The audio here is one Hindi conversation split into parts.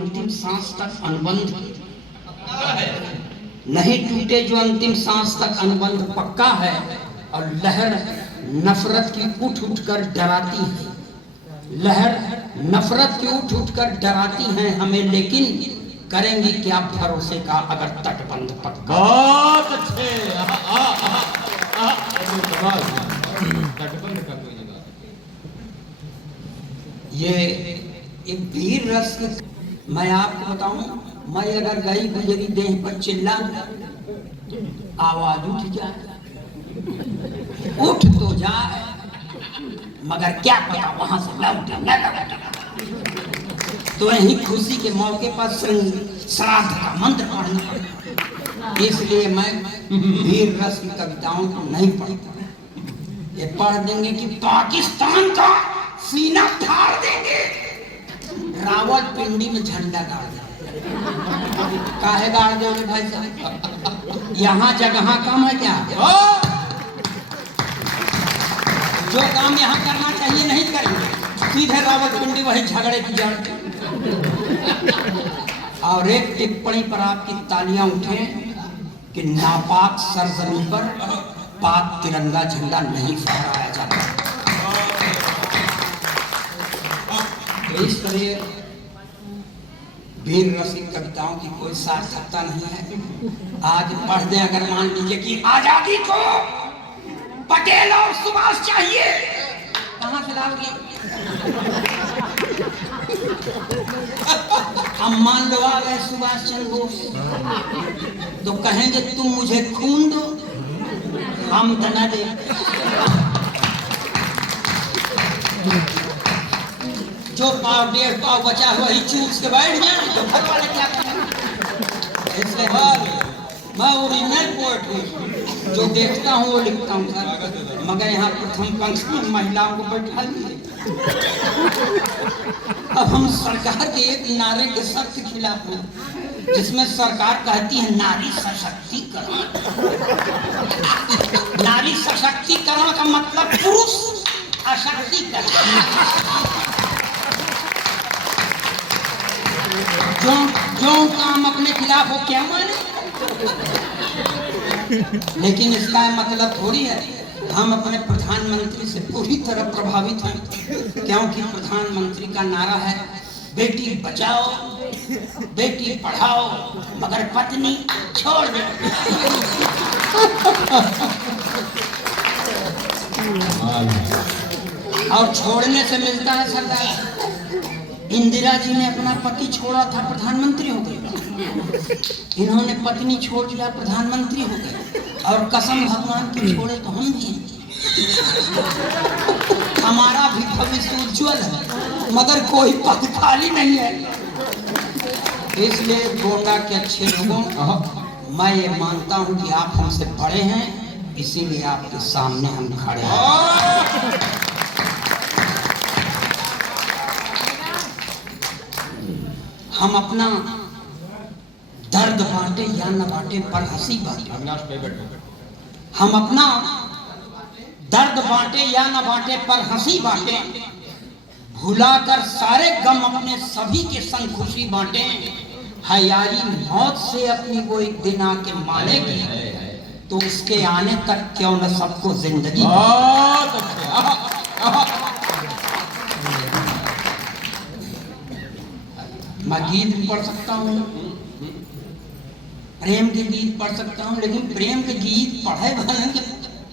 अंतिम सांस तक अनुबंध नहीं टूटे, जो अंतिम सांस तक अनुबंध पक्का है। और लहर नफरत की उठ उठ कर डराती है, लहर नफरत की उठ उठ कर डराती हैं हमें, लेकिन करेंगे क्या भरोसे का अगर तटबंध पक्का। बहुत अच्छे। तटबंध का कोई जगह ये एक वीर रस की, मैं आपको बताऊं, मैं अगर गई गुजरी देह पर चिल्ला, आवाज उठ जाए, उठ तो जाए, मगर क्या पता वहां से लौटे न लौटे। तो यही खुशी के मौके पर श्राद्ध का मंत्र पढ़ना पड़ता। इसलिए मैं वीर रस की कविताओं को नहीं पढ़ता। ये पढ़ देंगे कि पाकिस्तान का सीना फाड़ देंगे, रावलपिंडी में झंडा गाड़ देंगे। काहे गाड़ देंगे भाई साहब, यहाँ जगह कम है क्या? जो काम यहाँ करना चाहिए नहीं करेंगे, सीधे रावलपिंडी वही झगड़े की जड़। और एक टिप्पणी पर आपकी तालियां उठें कि नापाक सरजमी पर पाक तिरंगा झंडा नहीं फहराया जाता। तो इस तरह वीर रसिक कविताओं की कोई सार्थकता नहीं है। आज पढ़ दें अगर मान लीजिए कि आजादी को पटेल और सुभाष चाहिए, कहां से लाओगे? हम मान लो आ गए सुभाष चंद्र बोस, तो कहेंगे तुम मुझे खून दो, हम तो न दे। जो पाव डेढ़ पाव बचा हुआ ही चूस के बैठ जाए तो घर वाले क्या करें? इसलिए मैं ओरिजिनल पोएट हूँ, जो देखता हूँ वो लिखता हूँ सर। मगर यहाँ प्रथम पंक्ति में महिलाओं को बैठा दिए। अब हम सरकार के एक नारे के सख्त खिलाफ हैं, जिसमें सरकार कहती है नारी सशक्तिकरण। नारी सशक्तिकरण का मतलब पुरुष अशक्तिकरण। जो काम अपने खिलाफ हो क्या माने? लेकिन इसका मतलब थोड़ी है हम अपने प्रधानमंत्री से पूरी तरह प्रभावित हैं, क्योंकि प्रधानमंत्री का नारा है बेटी बचाओ बेटी पढ़ाओ मगर पत्नी छोड़ दो। और छोड़ने से मिलता है सरदार। इंदिरा जी ने अपना पति छोड़ा था, प्रधानमंत्री हो गए। इन्होंने पत्नी छोड़ दिया, प्रधानमंत्री हो गए। और कसम भगवान की छोड़े तो हम भी हैं। हमारा भी भविष्य उज्ज्वल है, मगर कोई पद खाली नहीं है। इसलिए गोंडा के अच्छे लोगों, मैं ये मानता हूं कि आप हमसे बड़े हैं, इसीलिए आपके सामने हम खड़े हैं। हम अपना दर्द बांटे या न बांटे पर हंसी बांटे। हम अपना दर्द बांटे या न बांटे पर हंसी बांटे, भुलाकर सारे गम अपने सभी के संग खुशी बांटे। हयारी मौत से अपनी वो एक दिन आके मानेगी, तो उसके आने तक क्यों न सबको जिंदगी। मैं गीत भी पढ़ सकता हूँ, प्रेम के गीत पढ़ सकता हूँ, लेकिन प्रेम के गीत पढ़े वाले की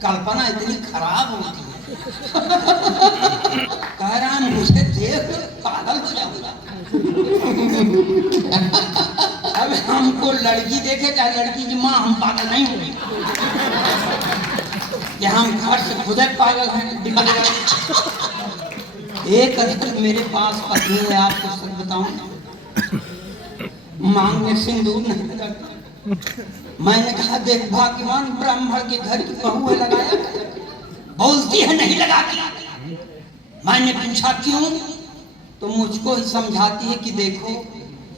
कल्पना इतनी खराब होती है। कह रहा मुझे देख पागल हो जाऊंगा। अब हमको लड़की देखे चाहे लड़की की माँ, हम पागल नहीं होंगे कि हम घर से खुद पागल हैं। एक अधिक मेरे पास पत्नी है, आपको सच बताऊं, मांग में सिंदूर नहीं लगा। मैंने कहा देख भाग्यवान ब्राह्मण के घर की बहू है, लगाया? बोलती है नहीं लगाती। मैंने पूछा क्यों, तो मुझको ही समझाती है कि देखो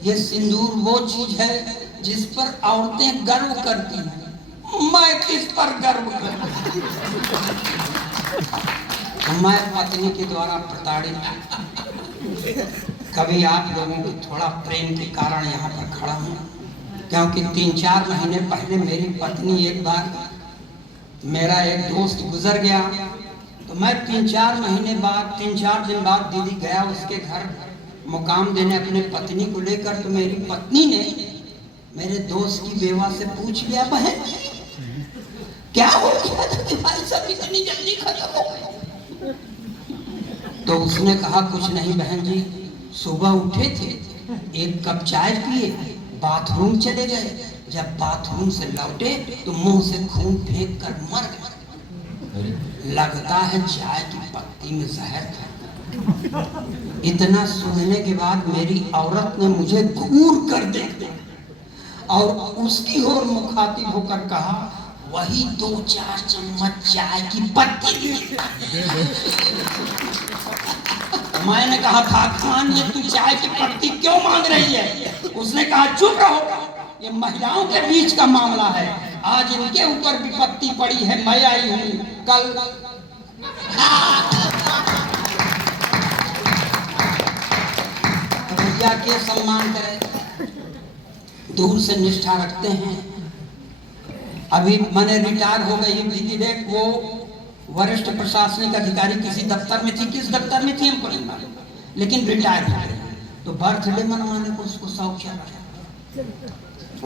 ये सिंदूर वो चीज है जिस पर औरतें गर्व करती हैं, मैं किस पर गर्व करूं? तो मैं पत्नी के द्वारा प्रताड़ित कभी आप लोगों को थोड़ा प्रेम के कारण यहाँ पर खड़ा हूँ, क्योंकि 3-4 महीने पहले मेरी पत्नी, एक बार मेरा एक दोस्त गुजर गया, तो मैं 3-4 महीने बाद, 3-4 दिन बाद दीदी गया उसके घर मुकाम देने अपने पत्नी को लेकर। तो मेरी पत्नी ने मेरे दोस्त की बेवा से पूछ लिया, बहन क्या हो गया था भाई सब इतनी जल्दी खत्म हो गए? तो उसने कहा, कुछ नहीं बहन जी, सुबह उठे थे, एक कप चाय पिए, बाथरूम चले गए, जब बाथरूम से लौटे तो मुंह से खून फेंक कर मर गए। लगता है चाय की पत्ती में जहर था। इतना सुनने के बाद मेरी औरत ने मुझे घूर कर देखा और उसकी ओर मुखातिब होकर कहा, वही 2-4 चम्मच चाय की पत्ती। मैंने कहा, खान ये तू चाय की पत्ती क्यों मांग रही है? उसने कहा, चुप रहो, ये महिलाओं के बीच का मामला है, आज इनके ऊपर विपत्ति पड़ी है, मैं आई हूँ कल। भैया के सम्मान करें, दूर से निष्ठा रखते हैं। अभी मैंने रिटायर हो गई दीदी देख, वो वरिष्ठ प्रशासनिक अधिकारी किसी दफ्तर में थी, किस दफ्तर में थी हमको नहीं मालूम, लेकिन रिटायर हो गई। तो बर्थडे मनवाने को उसको शौक चला,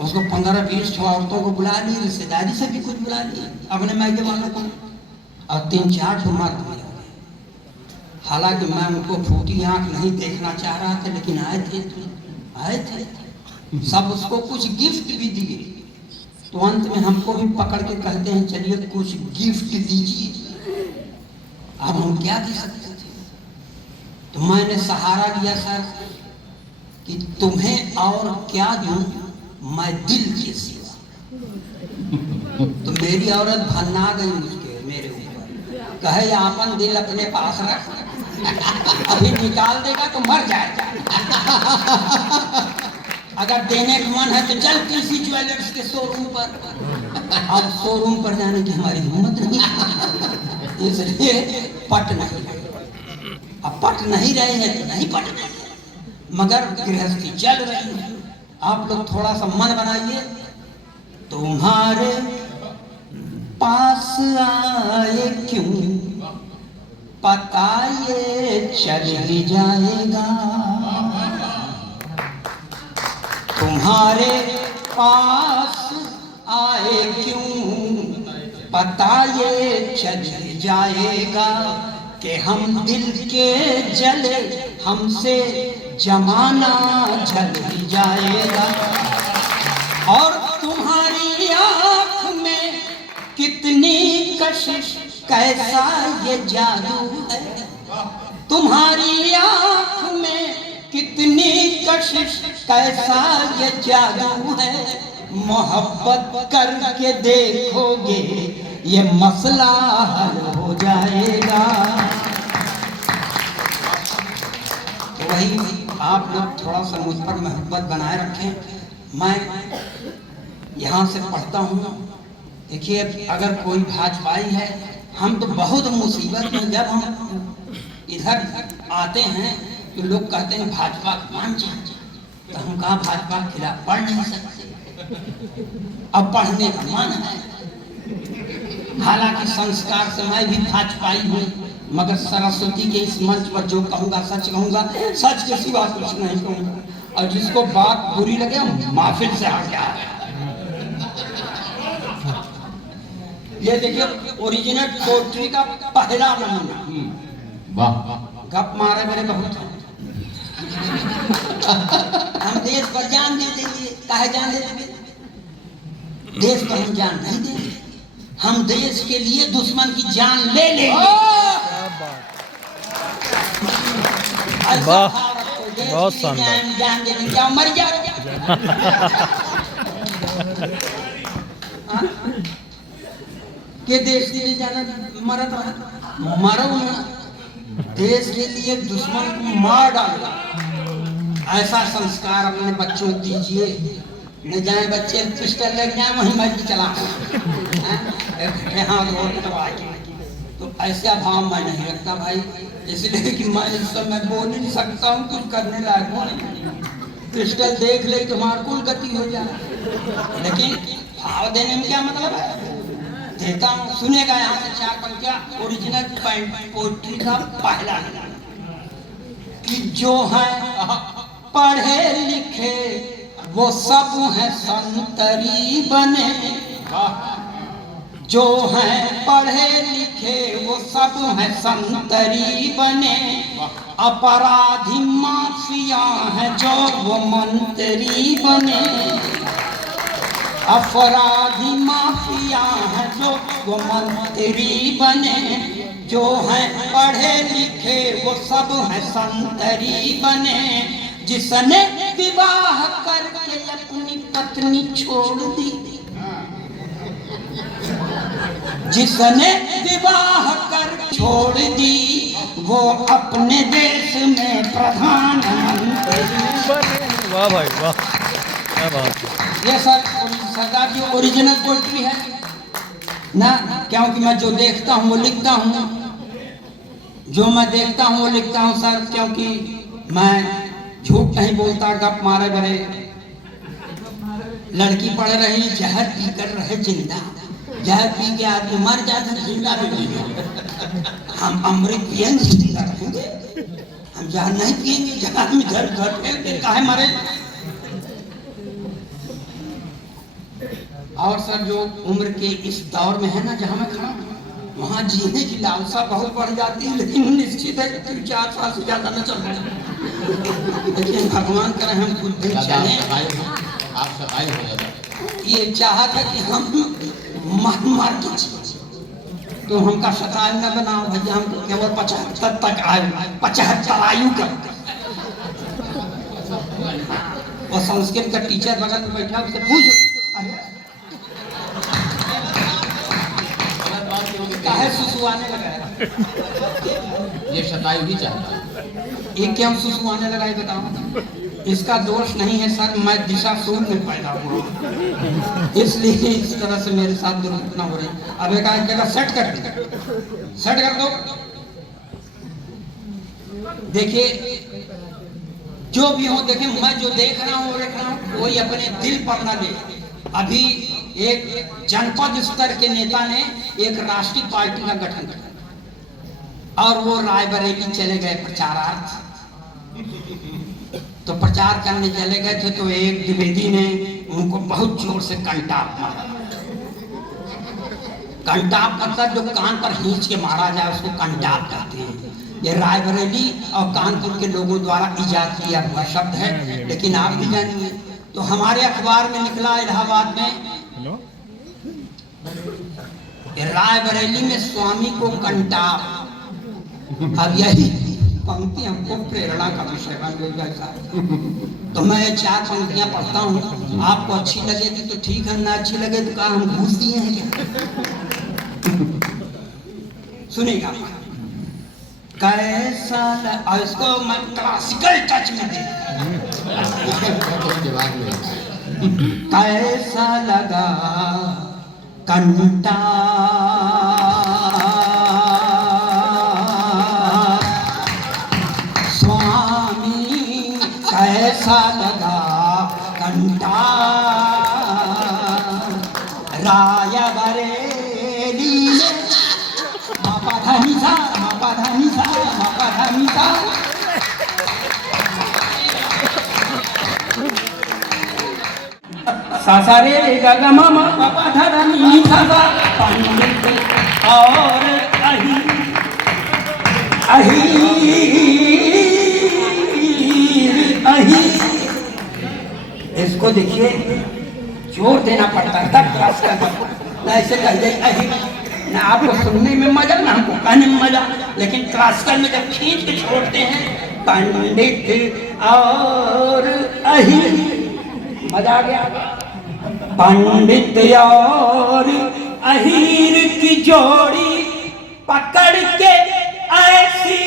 उसको 15-20 औरतों को बुला ली, रिश्तेदारी से भी कुछ बुला ली, अपने मायके वालों को, और 3-4 मर्द मिले। हालांकि मैं उनको फूटी आंख नहीं देखना चाह रहा था, लेकिन आए थे सब, उसको कुछ गिफ्ट भी दिए। तो अंत में हमको भी पकड़ के कहते हैं, चलिए कुछ गिफ्ट दीजिए। अब हम क्या दे सकते थे? तो मैंने सहारा लिया सर कि तुम्हें और क्या दूं, मैं दिल के सिवा। तो मेरी औरत भन्ना गई मेरे ऊपर, कहे अपन दिल अपने पास रख, अभी निकाल देगा तो मर जाएगा। अगर देने का मन है तो चल किसी ज्वेलर्स के शोरूम पर। अब शोरूम पर जाने की हमारी हिम्मत नहीं, इसलिए पट नहीं रहे। अब पट नहीं रहे हैं तो नहीं पट रहे, मगर गृहस्थी चल रही है। आप लोग थोड़ा सा मन बनाइए, तुम्हारे पास आए क्यों पता ये चल ही जाएगा, तुम्हारे पास आए क्यों पता ये चल जाएगा, कि हम दिल के जले हमसे जमाना जल ही जाएगा। और तुम्हारी आँख में कितनी कशिश कैसा ये जादू है, तुम्हारी आँख में कितनी कशिश कैसा ये जादू है, मोहब्बत करके देखोगे ये मसला हल हो जाएगा। तो वही आप लोग थोड़ा सा मुझ पर मोहब्बत बनाए रखें। मैं यहाँ से पढ़ता हूँ। देखिए, अगर कोई भाजपाई है, हम तो बहुत मुसीबत में, जब हम इधर आते हैं तो लोग कहते हैं भाजपा मान चाहिए, तो हम कहा भाजपा के खिलाफ पढ़ नहीं सकते। अब पढ़ने का मन है, हालांकि संस्कार से मैं भी भाजपाई हूँ, मगर सरस्वती के इस मंच पर जो कहूँगा सच कहूँगा, सच के सिवा कुछ नहीं कहूँगा। और जिसको बात बुरी लगे महफिल से हट जाए। ये देखिए, ओरिजिनल पोट्री का पहला नमूना। गप मारे मेरे बहुत हैं। हम देश पर जान दे देंगे, काहे जान दे देंगे? देश पर हम जान नहीं देंगे, हम देश के लिए दुश्मन की जान ले लेंगे। बहुत शानदार। जान दे देंगे, क्या मर जाएगा? के देश के लिए जाना मरत रहा, मरो ना, देश के लिए दुश्मन को मार डालो। ऐसा संस्कार अपने बच्चों को दीजिए, न जाए बच्चे पिस्टल लेके जाए वहीं मर्जी चला। तो ऐसा भाव मैं नहीं रखता भाई, इसलिए कि मैं इस समय बोल नहीं सकता हूँ, कुछ करने लायक हूँ नहीं। क्रिस्टल देख ले तुम्हारा कुल गति हो जाए, लेकिन भाव देने में क्या मतलब है, देता हूँ। सुनेगा यहाँ से 4 पंक्तियाँ ओरिजिनल पोइट्री का पहला कि जो है पढ़े लिखे वो सब है संतरी बने, जो है पढ़े लिखे वो सब है संतरी बने, अपराधी माफिया है जो वो मंत्री बने, अपराधी माफिया है जो वो मंत्री बने, जो है पढ़े लिखे वो सब है संतरी बने, जिसने विवाह करके अपनी पत्नी छोड़ दी, जिसने विवाह कर छोड़ दी वो अपने देश में प्रधानमंत्री। वाह भाई वाह, क्या बात है। ये सरकार की ओरिजिनल पोइट्री है ना, क्योंकि मैं जो देखता हूँ वो लिखता हूँ, जो मैं देखता हूँ वो लिखता हूँ सर, क्योंकि मैं झूठ नहीं बोलता, गप मारे बड़े। लड़की पढ़ रही जहर पी कर रहे जिंदा, जहर पी के आदमी मर जाता, जिंदा भी नहीं। हम अमृत पियेंगे जिंदा रहेंगे, हम जहर नहीं पियेंगे, जहर में घर घर फेंक के काहे मरे। और सर जो उम्र के इस दौर में है ना जहाँ मैं खड़ा हूँ, वहाँ जीने की लालसा बहुत बढ़ जाती है, लेकिन निश्चित है 3-4 साल से ज्यादा न चल रहा। लेकिन भगवान करे हम खुद आप सफाई हो जाता, ये चाहा था कि हम मार के, तो हमका सताय न बनाओ भैया, हमको केवल 75 तक आयु, 75 आयु का। और संस्कृत का टीचर बगल में बैठा, उससे पूछ काहे सुसुआने लगा, ये शतायु भी चाहता है। ये क्यों सुसुआने लगा बताओ। इसका दोष नहीं है सर, मैं दिशा शून्य में पैदा हुआ, इसलिए इस तरह से मेरे साथ दुर्घटना हो रही। अब एक जगह सेट कर दो। देखिए जो भी हो, देखिए मैं जो देख रहा हूँ कोई अपने दिल पर न ले। अभी एक जनपद स्तर के नेता ने एक राष्ट्रीय पार्टी का गठन किया और वो रायबरेली चले गए प्रचारार्थ। तो प्रचार करने चले गए थे तो एक द्विवेदी ने उनको बहुत जोर से कंटाप मारा। कंटाप मतलब जो कान पर खींच के मारा जाए उसको कंटाप कहते हैं। ये रायबरेली और कानपुर के लोगों द्वारा इजाद किया हुआ शब्द है, लेकिन आप भी जानिए। तो हमारे अखबार में निकला इलाहाबाद में, रायबरेली में स्वामी को कंटाप। अब यही पंक्ति हमको प्रेरणा का विषय बन गई। तो मैं 4 पंक्तियां पढ़ता हूँ, आपको अच्छी लगेगी तो ठीक है, ना अच्छी लगे तो कहा हम घूस दिए हैं क्या। सुनेगा कैसा और इसको मैं क्लासिकल टच में दे। कैसा लगा कंटा स्वामी, कैसा लगा कंटा रायबरेली में। सासा रे गा गा मामा पापा धारा नी धारा पंडित और अही अही। इसको देखिए जोर देना पड़ता है तब क्लास का, ऐसे कह दे अही ना, आपको सुनने में मजा ना हमको कहने में मजा, लेकिन क्लासिकल में जब खींच के छोड़ते हैं पंडित और अही, मजा आ गया। पंडित और अहीर की जोड़ी पकड़ के ऐसी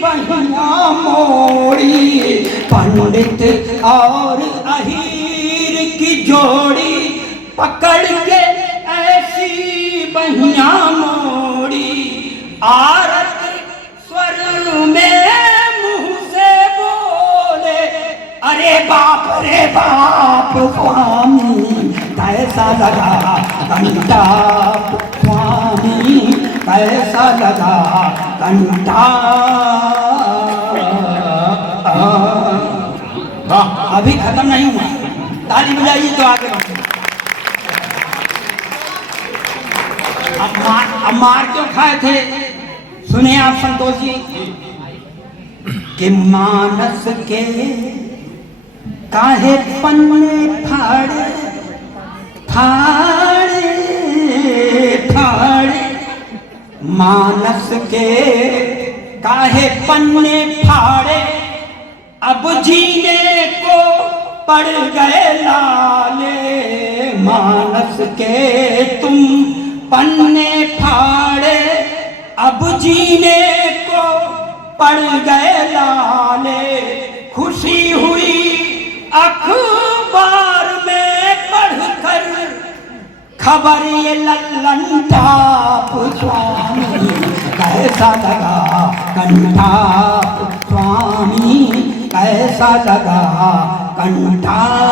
बहिया मोड़ी, पंडित और अहीर की जोड़ी पकड़ के ऐसी बहिया मोड़ी, आरत स्वर में मुंह से बोले, अरे बाप रे बाप स्वामी कैसा लगा घंटा, स्वामी कैसा लगा घंटा। अभी खत्म नहीं हुआ, ताली बजाइए तो आगे बढ़ते। अब मार क्यों खाए थे सुने आप संतोष जी, कि मानस के काहे पन्ने फाड़े फाड़े फाड़े, मानस के काहे पन्ने फाड़े, अब जीने को पड़ गए लाले, मानस के तुम पन्ने फाड़े, अब जीने को पड़ गए लाले। खुशी हुई अखबार में पढ़कर खबर ये लल्लन टाप, स्वामी कैसा लगा कंठाप, स्वामी कैसा लगा कंठाप।